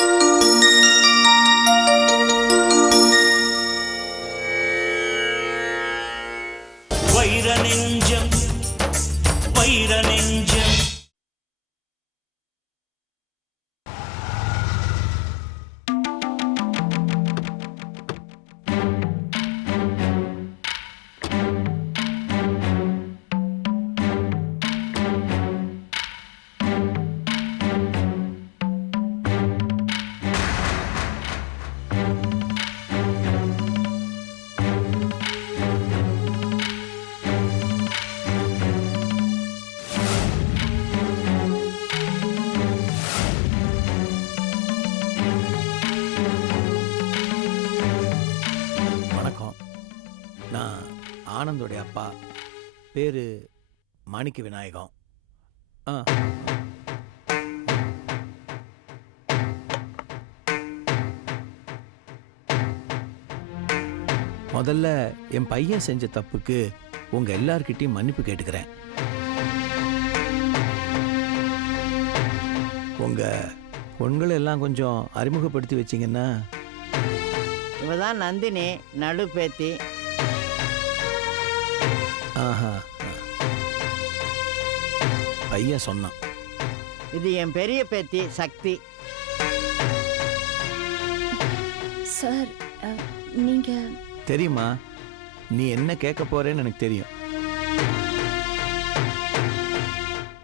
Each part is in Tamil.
うん。என்னுடைய அப்பா. பேரு மாணிக்க விநாயகம். ஆ. முதல்ல என் பையன் செஞ்ச தப்புக்கு உங்க எல்லார்கிட்டயும் மன்னிப்பு கேட்டுக்கிறேன். உங்க பொண்களை எல்லாம் கொஞ்சம் அறிமுகப்படுத்தி வச்சீங்கன்னா. இவ தான் நந்தினி நடு பேத்தி ஆஹா. பையன் சொன்னான். இது என் பெரிய பேத்தி சக்தி. சார் நீங்க தெரியுமா? நீ என்ன கேட்க போறேன்னு எனக்கு தெரியும்.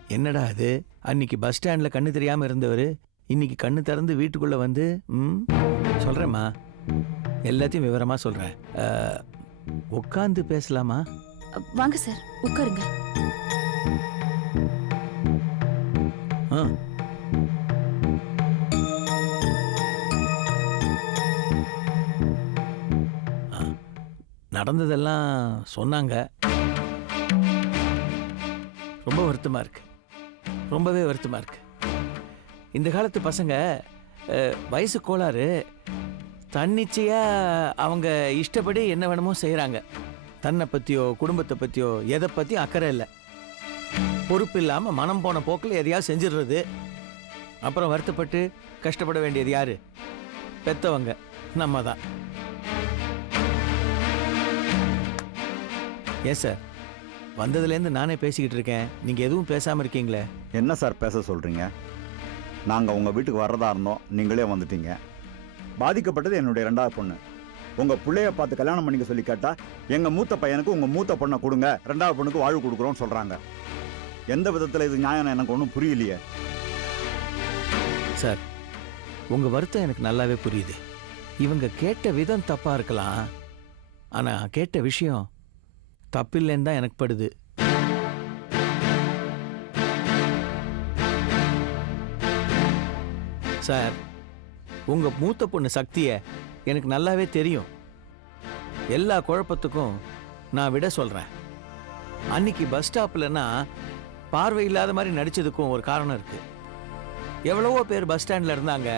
என்னடா அது அன்னைக்கு பஸ் ஸ்டாண்ட்ல கண்ணு தெரியாம இருந்தவர் இன்னைக்கு கண்ணு திறந்து வீட்டுக்குள்ள வந்து ம் சொல்றேம்மா. எல்லாத்தையும் விவரமா சொல்றேன். அஹ், உட்கார்ந்து பேசலாமா? வாங்க சார் உட்காருங்க. ஆ. நடந்ததெல்லாம் சொன்னாங்க. ரொம்ப வருத்தமாக இருக்கு. ரொம்பவே வருத்தமாக இருக்கு. இந்த காலத்து பசங்க வயசு கோளாறு தன்னிச்சையாக அவங்க இஷ்டப்படி என்ன வேணுமோ செய்கிறாங்க தன்னை பற்றியோ குடும்பத்தை பற்றியோ எதை பற்றியும் அக்கறை இல்லை. பொறுப்பு இல்லாமல் மனம் போன போக்கில் எதையாவது செஞ்சிடுறது அப்புறம் வருத்தப்பட்டு கஷ்டப்பட வேண்டியது யார்? பெத்தவங்க. நம்ம தான் ஏன் சார்? வந்ததுலேருந்து நானே பேசிக்கிட்டு இருக்கேன். நீங்கள் எதுவும் பேசாமல் இருக்கீங்களே? என்ன சார் பேச சொல்கிறீங்க நாங்கள் உங்கள் வீட்டுக்கு வர்றதா இருந்தோம். நீங்களே வந்துட்டீங்க. பாதிக்கப்பட்டது என்னுடைய ரெண்டாவது பொண்ணு. உங்கள் பிள்ளைய பார்த்து கல்யாணம் பண்ணிக்க சொல்லி கேட்டால் எங்கள் மூத்த பையனுக்கு உங்கள் மூத்த பொண்ணை கொடுங்க ரெண்டாவது பொண்ணுக்கு வாழ்வு கொடுக்குறோன்னு சொல்கிறாங்க எந்த விதத்தில் இது நியாயம் எனக்கு ஒன்றும் புரியலையே. சார் உங்கள் வருத்தம் எனக்கு நல்லாவே புரியுது. இவங்க கேட்ட விதம் தப்பாக இருக்கலாம். ஆனால் கேட்ட விஷயம் தப்பில்லைன்னு தான் எனக்கு படுது. சார் உங்கள் மூத்த பொண்ணு சக்தியை எனக்கு நல்லாவே தெரியும். எல்லா குழப்பத்துக்கும் நான் விட சொல்கிறேன் அன்னைக்கு பஸ் ஸ்டாப்லன்னா பார்வை இல்லாத மாதிரி நடிச்சதுக்கும் ஒரு காரணம் இருக்குது எவ்வளவோ பேர் பஸ் ஸ்டாண்டில் இருந்தாங்க.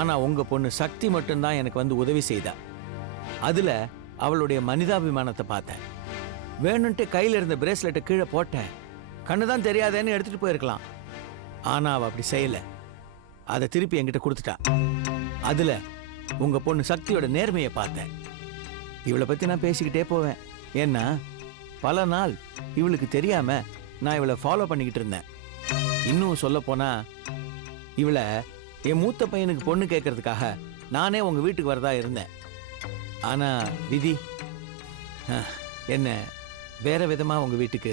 ஆனால் உங்கள் பொண்ணு சக்தி மட்டும்தான் எனக்கு வந்து உதவி செய்தா. அதில் அவளுடைய மனிதாபிமானத்தை பார்த்தேன். வேணும்ட்டு கையில் இருந்த பிரேஸ்லெட்டை கீழே போட்டேன். கண்ணு தான் தெரியாதேன்னு எடுத்துகிட்டு போயிருக்கலாம். ஆனால் அவள் அப்படி செய்யல. அதை திருப்பி என்கிட்ட கொடுத்துட்டா. அதில் உங்க பொண்ணு சக்தியோட நேர்மையை பார்த்தேன். இவளை பத்தி நான் பேசிக்கிட்டே போவேன். ஏன்னா பல நாள் இவளுக்கு தெரியாம நான் இவளை ஃபாலோ பண்ணிக்கிட்டு இருந்தேன். இன்னும் சொல்ல போனா இவளை என் மூத்த பையனுக்கு பொண்ணு கேட்கறதுக்காக நானே உங்க வீட்டுக்கு வரதா இருந்தேன். ஆனா விதி என்ன வேற விதமா உங்க வீட்டுக்கு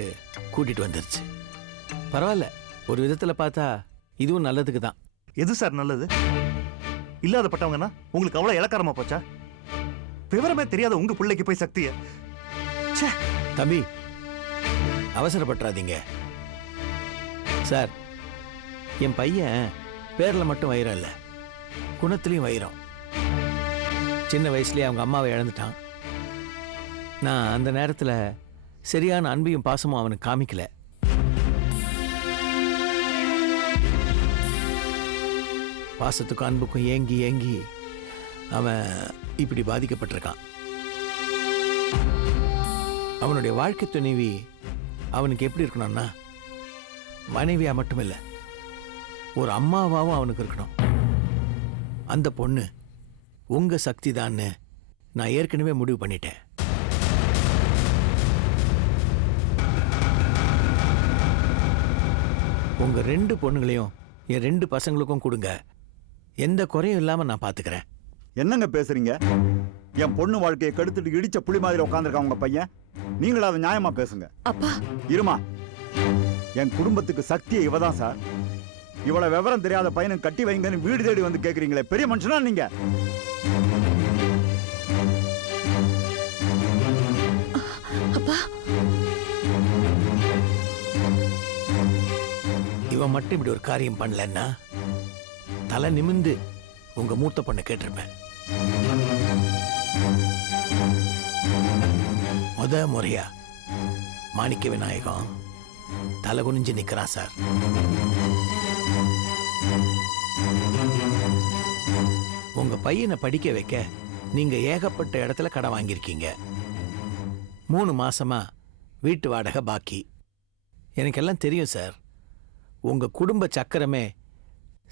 கூட்டிட்டு வந்துருச்சு. பரவாயில்ல ஒரு விதத்துல பார்த்தா இதுவும் நல்லதுக்கு தான். எது சார் நல்லது? இல்லாதப்பட்டவங்கன்னா உங்களுக்கு அவ்வளவு இலக்காரமா போச்சா? விவரமே தெரியாத உங்க பிள்ளைக்கு போய் சக்திய. தம்பி அவசரப்பட்டுறாதீங்க. சார் என் பையன் பேர்ல மட்டும் வைரம் இல்லை. குணத்துலேயும் வைரம். சின்ன வயசுலயே அவங்க அம்மாவை இழந்துட்டான். நான் அந்த நேரத்தில் சரியான அன்பையும் பாசமும் அவனுக்கு காமிக்கலை. பாசத்துக்கும் அன்புக்கும் ஏங்கி ஏங்கி அவன் இப்படி பாதிக்கப்பட்டிருக்கான். அவனுடைய வாழ்க்கை துணைவி அவனுக்கு எப்படி இருக்கணும்னா மனைவியாக மட்டும் இல்லை ஒரு அம்மாவாகவும் அவனுக்கு இருக்கணும். அந்த பொண்ணு உங்கள் சக்தி தான்னு நான் ஏற்கனவே முடிவு பண்ணிட்டேன். உங்கள் ரெண்டு பொண்ணுங்களையும் என் ரெண்டு பசங்களுக்கும் கொடுங்க. எந்த குறையும் இல்லாம நான் பாத்துக்கிறேன். என்னங்க பேசுறீங்க? என் பொண்ணு வாழ்க்கையை கெடுத்துட்டு இடிச்ச புலி மாதிரி உட்காந்துருக்கான் உங்க பையன். நீங்களும் அதை நியாயமா பேசுங்க. அப்பா. இருமா. என் குடும்பத்துக்கு சக்தியை இவ தான் சார். இவ்வளவு விவரம் தெரியாத பையனை கட்டி வைங்கன்னு வீடு தேடி வந்து கேக்குறீங்களே பெரிய மனுஷனா நீங்க? அப்பா. இவன் மட்டும் இப்படி ஒரு காரியம் பண்ணலன்னா தலை நிமிந்து உங்க மூத்த பொண்ணை கேட்டிருப்பேன். முத முறையா மாணிக்க விநாயகம் தலை குனிஞ்சு நிக்கிறான் சார். உங்க பையனை படிக்க வைக்க நீங்க ஏகப்பட்ட இடத்துல கடன் வாங்கியிருக்கீங்க. மூணு மாசமா வீட்டு வாடகை பாக்கி. எனக்கெல்லாம் தெரியும் சார். உங்க குடும்ப சக்கரமே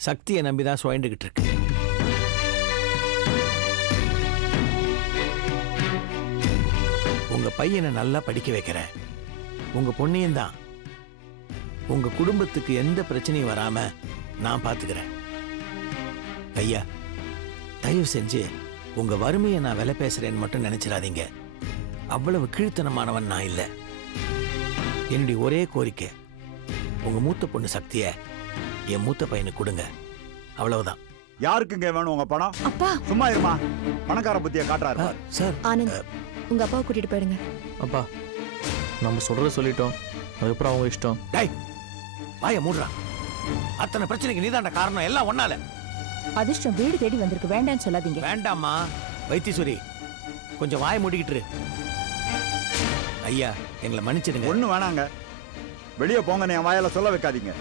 சக்தியை நம்பி தான் சுழண்டுகிட்டு இருக்கு. உங்க பையனை நல்லா படிக்க வைக்கிறேன். உங்க பொண்ணையும் தான். உங்க குடும்பத்துக்கு எந்த பிரச்சனையும் வராம நான் பாத்துக்கிறேன். ஐயா தயவு செஞ்சு உங்க வறுமையை நான் விலை பேசுறேன்னு மட்டும் நினைச்சிடாதீங்க. அவ்வளவு கீழ்த்தனமானவன் நான் இல்லை. என்னுடைய ஒரே கோரிக்கை உங்க மூத்த பொண்ணு சக்தியை என் மூத்த பையனுக்கு கொடுங்க. அவ்வளவுதான். யாருக்குங்க வேணும் உங்க பணம்? அப்பா. சும்மா இருமா. பணக்கார புத்திய காட்டுறாரு. பாரு. சார். ஆனந்த் உங்க அப்பாவை கூட்டிட்டு போயிடுங்க. அப்பா நம்ம சொல்கிறத சொல்லிட்டோம். அதுக்கப்புறம் அவங்க இஷ்டம். டேய் வாய மூடுறா. அத்தனை பிரச்சனைக்கு நீதாண்ட காரணம். எல்லாம் ஒன்னால. அதிர்ஷ்டம் வீடு தேடி வந்திருக்கு. வேண்டாம்னு சொல்லாதீங்க. வேண்டாம்மா. வைத்தீஸ்வரி கொஞ்சம் வாய மூடிக்கிட்டு இரு. ஐயா எங்களை மன்னிச்சிடுங்க. ஒண்ணு வேணாங்க. வெளியே போங்க என் வாயால சொல்ல வைக்காதீங்க.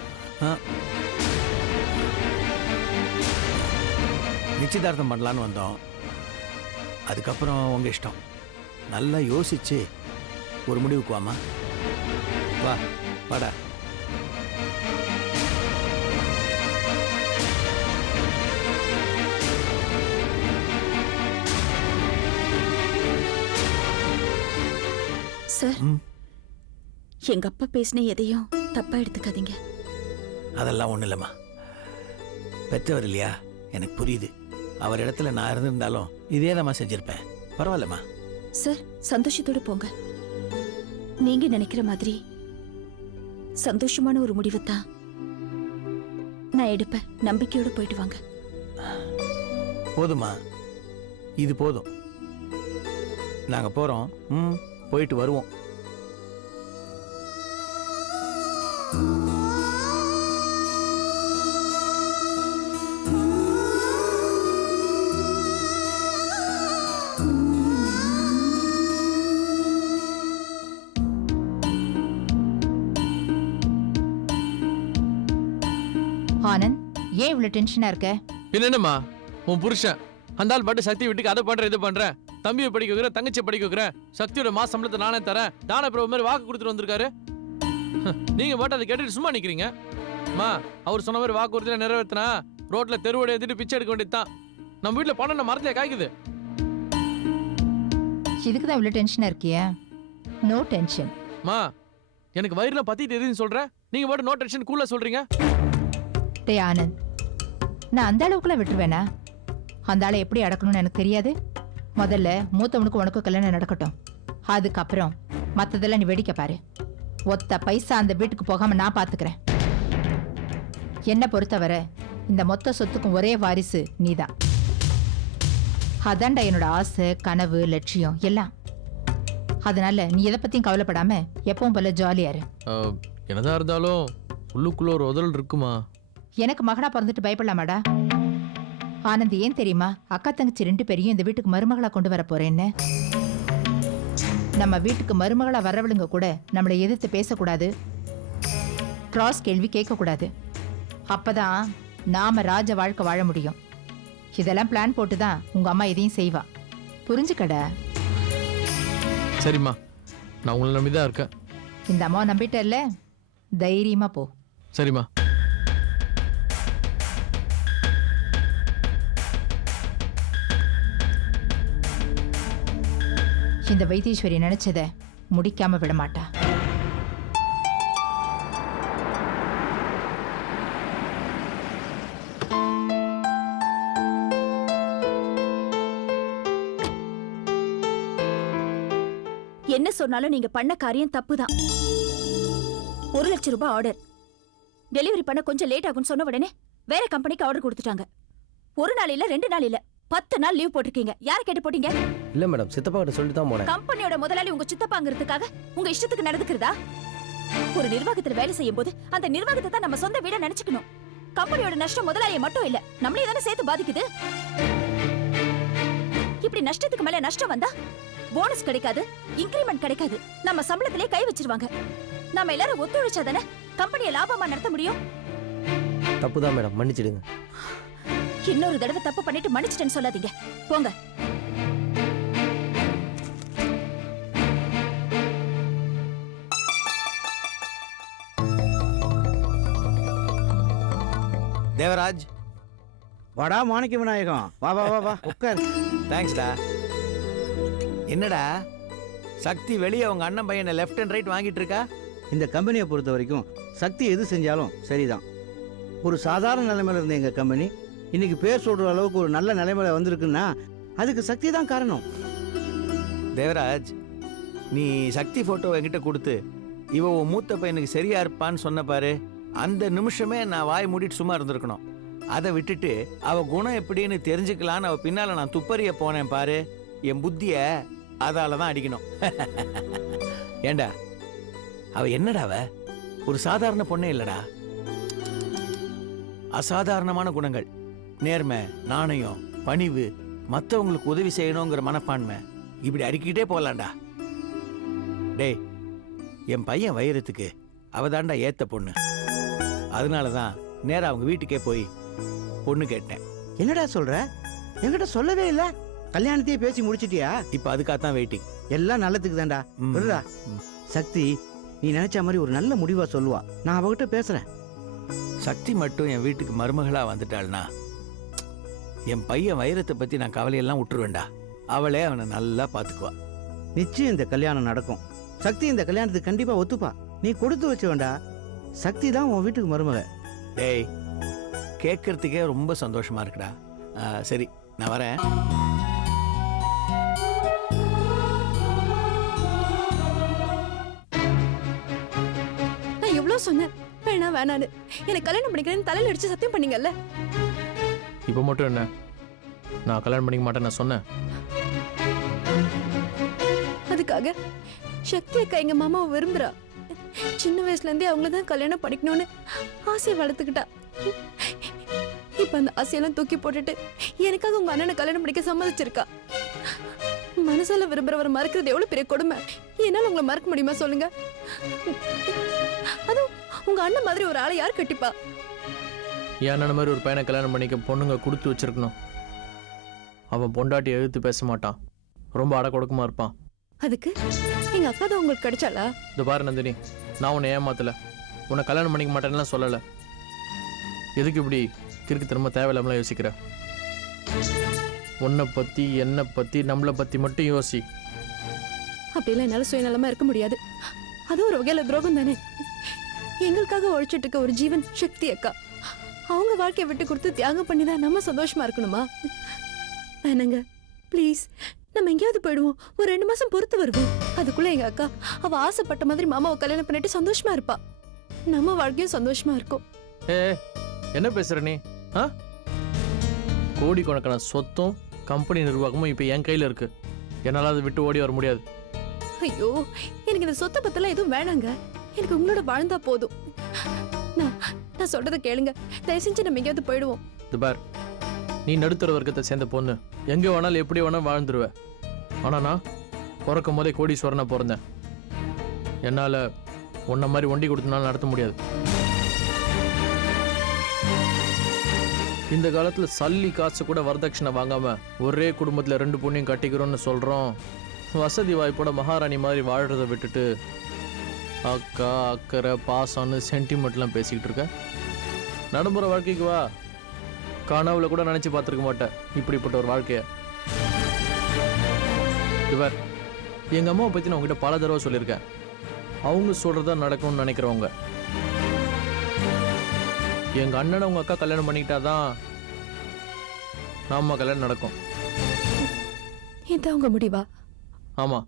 நிச்சயதார்த்தம் பண்ணலான்னு வந்தோம். அதுக்கப்புறம் உங்க இஷ்டம். நல்லா யோசிச்சு ஒரு முடிவுக்கு வாமா வா வாடா. சார். எங்க அப்பா பேசின எதையும் தப்பா எடுத்துக்காதீங்க. அதெல்லாம் ஒன்றும் இல்லைம்மா. பெற்றவர் இல்லையா? எனக்கு புரியுது. அவர் இடத்துல நான் இருந்திருந்தாலும் இதே தான் செஞ்சிருப்பேன். பரவாயில்லம்மா. சார் சந்தோஷத்தோட போங்க. நீங்க நினைக்கிற மாதிரி சந்தோஷமான ஒரு முடிவு தான். நான் எடுப்பேன். நம்பிக்கையோட போயிட்டு வாங்க. போதுமா இது போதும். நாங்கள் போகிறோம் ம் போயிட்டு வருவோம். இவ்வளவு டென்ஷனா இருக்க? பின்ன என்னம்மா? உன் புருஷன் அந்த ஆள் பாட்டு சக்தி விட்டுக்கு அதை பண்ற இது பண்றேன் தம்பியை படிக்க வைக்கிறேன் தங்கச்சியை படிக்க வைக்கிறேன் சக்தியோட மாச சம்பளத்தை நானே தரேன். தானே பிரபு மாதிரி வாக்கு கொடுத்துட்டு வந்திருக்காரு. நீங்க பாட்டு அதை கேட்டுட்டு சும்மா நிக்கிறீங்க? அம்மா அவர் சொன்ன மாதிரி வாக்கு கொடுத்துல நிறைவேற்றினா ரோட்ல தெருவோட ஏத்திட்டு பிச்சை எடுக்க வேண்டியதுதான். நம்ம வீட்டுல பணம் என்ன மரத்துல காய்க்குது. இதுக்கு தான் இவ்வளவு டென்ஷனா இருக்கியா? நோ டென்ஷன் அம்மா எனக்கு வயிறுல பத்திட்டு எதுன்னு சொல்றேன் நீங்க பாட்டு நோ டென்ஷன் கூலா சொல்றீங்க. டே ஆனந்த். நான் அந்த அளவுக்குலாம் விட்டுருவேனா? அந்த ஆளை எப்படி அடக்கணும்னு எனக்கு தெரியாது. முதல்ல மூத்தவனுக்கு உனக்கு கல்யாணம் நடக்கட்டும். அதுக்கப்புறம் மற்றதெல்லாம் நீ வேடிக்கை பாரு. ஒத்த பைசா அந்த வீட்டுக்கு போகாம நான் பார்த்துக்கிறேன் என்னை பொறுத்தவரை இந்த மொத்த சொத்துக்கும் ஒரே வாரிசு நீதான். அதான்டா என்னோட ஆசை கனவு லட்சியம் எல்லாம். அதனால நீ எதை பத்தியும் கவலைப்படாம எப்பவும் போல ஜாலியா இரு. என்னதான் இருந்தாலும் உள்ளுக்குள்ள ஒரு உதல் இருக்குமா? எனக்கு மகனா பிறந்துட்டு பயப்படலாமாடா? ஆனந்த் ஏன் தெரியுமா? அக்கா தங்கச்சி ரெண்டு பேரையும் இந்த வீட்டுக்கு மருமகளா கொண்டு வர போறேன்னு. நம்ம வீட்டுக்கு மருமகளா வரவளுங்க கூட நம்மளை எதிர்த்து பேசக்கூடாது. கிராஸ் கேள்வி கேட்கக்கூடாது. அப்பதான் நாம ராஜ வாழ்க்கை வாழ முடியும். இதெல்லாம் பிளான் போட்டு தான் உங்க அம்மா எதையும் செய்வா. புரிஞ்சுக்கடா? சரிம்மா. நான் உங்களை நம்பி தான் இருக்கேன். இந்த அம்மாவை நம்பிட்டல்ல? தைரியமா போ. சரிம்மா. இந்த வைத்தீஸ்வரி நினைச்சத முடிக்காம விடமாட்டா என்ன சொன்னாலும் நீங்க பண்ண காரியம் தப்புதான். ஒரு லட்சம் ரூபாய் ஆர்டர் டெலிவரி பண்ண கொஞ்சம் லேட் ஆகும்னு சொன்ன உடனே வேற கம்பெனிக்கு ஆர்டர் கொடுத்துட்டாங்க. ஒரு நாள் இல்ல ரெண்டு நாள் இல்ல. பத்து நாள் லீவ் போட்டிருக்கீங்க. யார் கேட்டு போட்டீங்க? இல்ல மேடம் சித்தப்பா கிட்ட சொல்லிட்டு தான் போனேன். கம்பெனியோட முதலாளி உங்க சித்தப்பாங்கிறதுக்காக உங்க இஷ்டத்துக்கு நடந்துக்கிறதா? ஒரு நிர்வாகத்துல வேலை செய்யும் போது அந்த நிர்வாகத்தை தான் நம்ம சொந்த வீட நினைச்சுக்கணும். கம்பெனியோட நஷ்டம் முதலாளியை மட்டும் இல்ல நம்மளே தானே சேர்த்து பாதிக்குது? இப்படி நஷ்டத்துக்கு மேல நஷ்டம் வந்தா போனஸ் கிடைக்காது இன்கிரிமெண்ட் கிடைக்காது. நம்ம சம்பளத்திலே கை வச்சிருவாங்க. நாம எல்லாரும் ஒத்துழைச்சா தானே கம்பெனியை லாபமா நடத்த முடியும்? தப்பு தான் மேடம் மன்னிச்சிடுங்க. இன்னொரு தடவை தப்பு பண்ணிட்டு மன்னிச்சிட்டேன்னு சொல்லாதீங்க. போங்க. தேவராஜ். வாடா மாணிக்க விநாயகம். வா வா வா வா உட்கார். தேங்க்ஸ்டா என்னடா? சக்தி வெளியே அவங்க அண்ணன் பையனை லெஃப்ட் அண்ட் ரைட் வாங்கிட்டு இருக்கா? இந்த கம்பெனியை பொறுத்த வரைக்கும் சக்தி எது செஞ்சாலும் சரிதான். ஒரு சாதாரண நிலைமையில இருந்த எங்கள் கம்பெனி இன்னைக்கு பேர் சொல்கிற அளவுக்கு ஒரு நல்ல நிலைமையில வந்திருக்குன்னா அதுக்கு சக்தி தான் காரணம். தேவராஜ் நீ சக்தி போட்டோ என்கிட்ட கொடுத்து இவ உன் மூத்த பையனுக்கு சரியா இருப்பான்னு சொன்ன பாரு. அந்த நிமிஷமே நான் வாய் மூடிட்டு சும்மா இருந்திருக்கணும். அதை விட்டுட்டு அவ குணம் எப்படின்னு தெரிஞ்சுக்கலான்னு அவ பின்னால நான் துப்பறிய போனேன் பாரு. என் புத்திய அதால தான் அடிக்கணும். ஏண்டா? அவ என்னடா ஒரு சாதாரண பொண்ணே இல்லடா. அசாதாரணமான குணங்கள். நேர்மை நாணயம் பணிவு மத்தவங்களுக்கு உதவி செய்யணுங்கிற மனப்பான்மை. இப்படி அடுக்கிட்டே போலாம்டா. டேய் என் பையன் வைரத்துக்கு அவதாண்டா ஏத்த பொண்ணு. அதனால தான் நேரா அவங்க வீட்டுக்கே போய் பொண்ணு கேட்டேன். என்னடா சொல்ற? என்கிட்ட சொல்லவே இல்லை. கல்யாணத்தையே பேசி முடிச்சிட்டியா? இப்போ அதுக்காகத்தான் வெயிட்டிங் எல்லாம் நல்லதுக்கு தான்டா. ம். விடுடா. ம். சக்தி நீ நினைச்ச மாதிரி ஒரு நல்ல முடிவா சொல்லுவா. நான் அவகிட்ட பேசுறேன். சக்தி மட்டும் என் வீட்டுக்கு மருமகளா வந்துட்டாள்னா என் பையன் வைரத்தை பத்தி நான் கவலையெல்லாம் விட்டுருவேன்டா. அவளே அவனை நல்லா பாத்துக்குவா. நிச்சயம் இந்த கல்யாணம் நடக்கும். சக்தி இந்த கல்யாணத்துக்கு கண்டிப்பா ஒத்துப்பா. நீ கொடுத்து வச்ச வேண்டா சக்தி தான் உன் வீட்டுக்கு மருமக. டேய் கேட்கறதுக்கே ரொம்ப சந்தோஷமா இருக்குடா. சரி நான் வரேன். நான் எவ்வளவு சொன்னேன்? வேணா வேணான்னு எனக்கு கல்யாணம் பண்ணிக்கிறேன்னு தலையில அடிச்சு சத்தியம் பண்ணீங்கல்ல? இப்போ மட்டும் என்ன? நான் கல்யாணம் பண்ணிக்க மாட்டேன் நான் சொன்னேன். அதுக்காக சக்தி அக்கா எங்க மாமாவை விரும்புறா. சின்ன வயசுல இருந்தே அவங்கள தான் கல்யாணம் பண்ணிக்கணும்னு ஆசையை வளர்த்துக்கிட்டா. இப்போ அந்த ஆசையெல்லாம் தூக்கி போட்டுட்டு எனக்காக உங்க அண்ணனை கல்யாணம் பண்ணிக்க சம்மதிச்சிருக்கா. மனசால விரும்புறவரை மறக்கிறது எவ்வளவு பெரிய கொடுமை. என்னால உங்களை மறக்க முடியுமா சொல்லுங்க. அதுவும் உங்க அண்ணன் மாதிரி ஒரு ஆளை யார் கட்டிப்பா? அண்ணன் மாதிரி ஒரு பையனை கல்யாணம் பண்ணிக்க பொண்ணுங்க கொடுத்து வச்சிருக்கணும். அவன் பொண்டாட்டி எதிர்த்து பேச மாட்டான். ரொம்ப அடக்கொடுக்கமா இருப்பான். அதுக்கு? எங்க அக்கா தான் உங்களுக்கு கிடைச்சாளா? இந்த பாரு நந்தினி நான் உன்னை ஏமாத்தல. உன்னை கல்யாணம் பண்ணிக்க மாட்டேன்னுலாம் சொல்லலை. எதுக்கு இப்படி கிறுக்கு திரும்ப தேவையில்லாமலாம் யோசிக்கிற? உன்னை பற்றி என்னை பற்றி நம்மளை பற்றி மட்டும் யோசி. அப்படியெல்லாம் என்னால சுயநலமா இருக்க முடியாது. அது ஒரு வகையில துரோகம் தானே எங்களுக்காக உழைச்சிட்டு இருக்க ஒரு ஜீவன் சக்தி அக்கா. அவங்க வாழ்க்கையை விட்டு கொடுத்து தியாகம் பண்ணி தான் நம்ம சந்தோஷமா இருக்கணுமா? வேணாங்க. ப்ளீஸ் நம்ம எங்கேயாவது போயிடுவோம். ஒரு ரெண்டு மாசம் பொறுத்து வருவோம். அதுக்குள்ள எங்க அக்கா அவ ஆசைப்பட்ட மாதிரி மாமாவை கல்யாணம் பண்ணிட்டு சந்தோஷமா இருப்பா. நம்ம வாழ்க்கையும் சந்தோஷமா இருக்கும். ஏ என்ன பேசுற நீ? ஆ? கோடிக்கணக்கான சொத்தும் கம்பெனி நிர்வாகமும் இப்போ என் கையில் இருக்கு. என்னால் அதை விட்டு ஓடி வர முடியாது. ஐயோ எனக்கு இந்த சொத்தை பத்தெல்லாம் எதுவும் வேணாங்க. எனக்கு உங்களோட வாழ்ந்தா போதும். நான் நான் சொல்றதை கேளுங்க. தயவு செஞ்சு நம்ம எங்கேயாவது போயிடுவோம். இது பார் நீ நடுத்தர வர்க்கத்தை சேர்ந்த பொண்ணு. எங்கே வேணாலும் எப்படி வேணாலும் வாழ்ந்துருவ. ஆனால் நான் பிறக்கும் போதே கோடீஸ்வரனா பிறந்தேன். என்னால் உன்ன மாதிரி ஒண்டி கொடுத்தனால நடத்த முடியாது. இந்த காலத்தில் சல்லி காசு கூட வரதட்சணை வாங்காம ஒரே குடும்பத்தில் ரெண்டு பொண்ணையும் கட்டிக்கிறோம்னு சொல்கிறோம் வசதி வாய்ப்போட மகாராணி மாதிரி வாழ்றதை விட்டுட்டு அக்கா அக்கறை பாசம்னு சென்டிமெண்ட்லாம் பேசிக்கிட்டு இருக்க. நடைமுறை வாழ்க்கைக்கு வா. கனவுல கூட நினைச்சு பார்த்துருக்க மாட்டேன். இப்படிப்பட்ட ஒரு வாழ்க்கைய. இவர் எங்க அம்மாவை பத்தி நான் உங்ககிட்ட பல தடவை சொல்லியிருக்கேன். அவங்க சொல்றதா நடக்கும்னு நினைக்கிறவங்க. எங்க அண்ணனை உங்க அக்கா கல்யாணம் பண்ணிக்கிட்டாதான் நம்ம கல்யாணம் நடக்கும். இதான் உங்க முடிவா? ஆமா.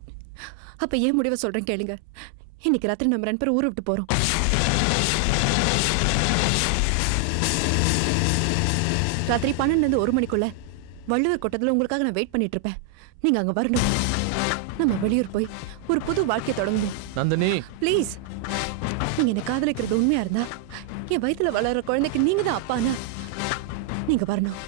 அப்ப ஏன் முடிவை சொல்றேன் கேளுங்க. இன்னைக்கு ராத்திரி நம்ம ரெண்டு பேரும் ஊரை விட்டு போறோம். ராத்திரி பன்னெண்டுல இருந்து ஒரு மணிக்குள்ள வள்ளுவர் கோட்டத்துல உங்களுக்காக நான் வெயிட் பண்ணிட்டு இருப்பேன். நீங்க அங்க வரணும். நம்ம வெளியூர் போய் ஒரு புது வாழ்க்கை தொடங்கணும். நந்தினி. ப்ளீஸ் நீங்க என்ன காதலிக்கிறது உண்மையா இருந்தா என் வயித்துல வளர்ற குழந்தைக்கு நீங்க தான் அப்பானா நீங்க வரணும்.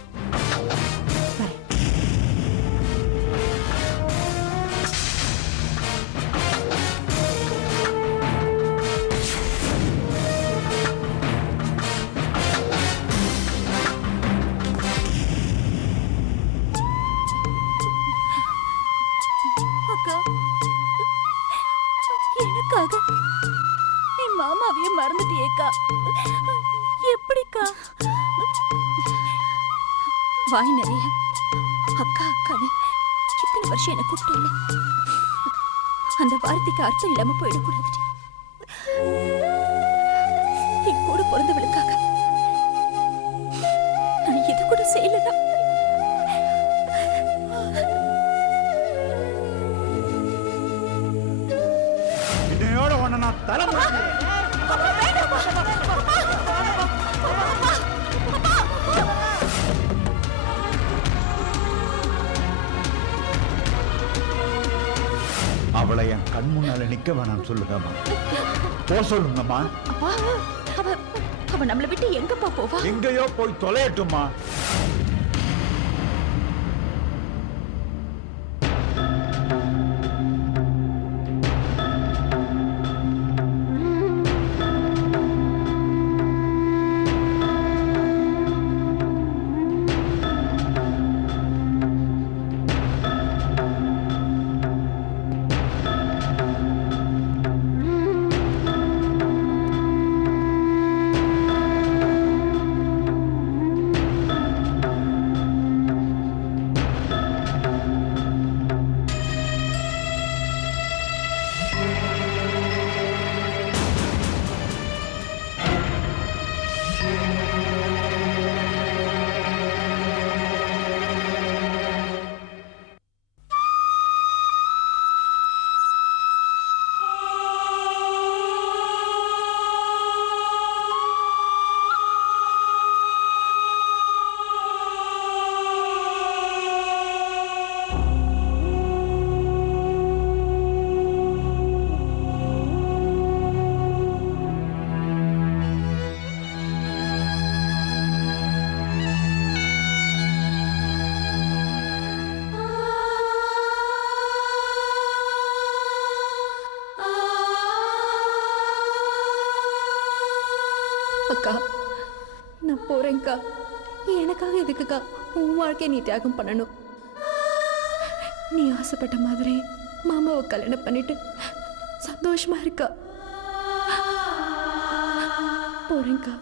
எதுக்காக? நீ மாமாவையே மறந்துட்டியேக்கா. எப்படிக்கா? வாய் நிறைய. அக்கா அக்கான்னு இத்தனை வருஷம் என்ன கூப்பிட்டு அந்த வார்த்தைக்கு அர்த்தம் இல்லாம போயிடக்கூடாது என் கூட பிறந்தவளுக்காக நான் இது கூட செய்யலதான் அவளை என் கண் முன்னால நிக்க வேணாம்னு சொல்லுங்கம்மா போ சொல்லுங்கம்மா அவ நம்மளை விட்டு எங்கப்பா போவா? எங்கேயோ போய் தொலையட்டும்மா. நான் போறேன்க்கா. எனக்காக எதுக்குக்கா? உன் வாழ்க்கையை நீ தியாகம் பண்ணணும். நீ ஆசைப்பட்ட மாதிரி மாமாவை கல்யாணம் பண்ணிட்டு சந்தோஷமா இருக்கா. போறேன்க்கா.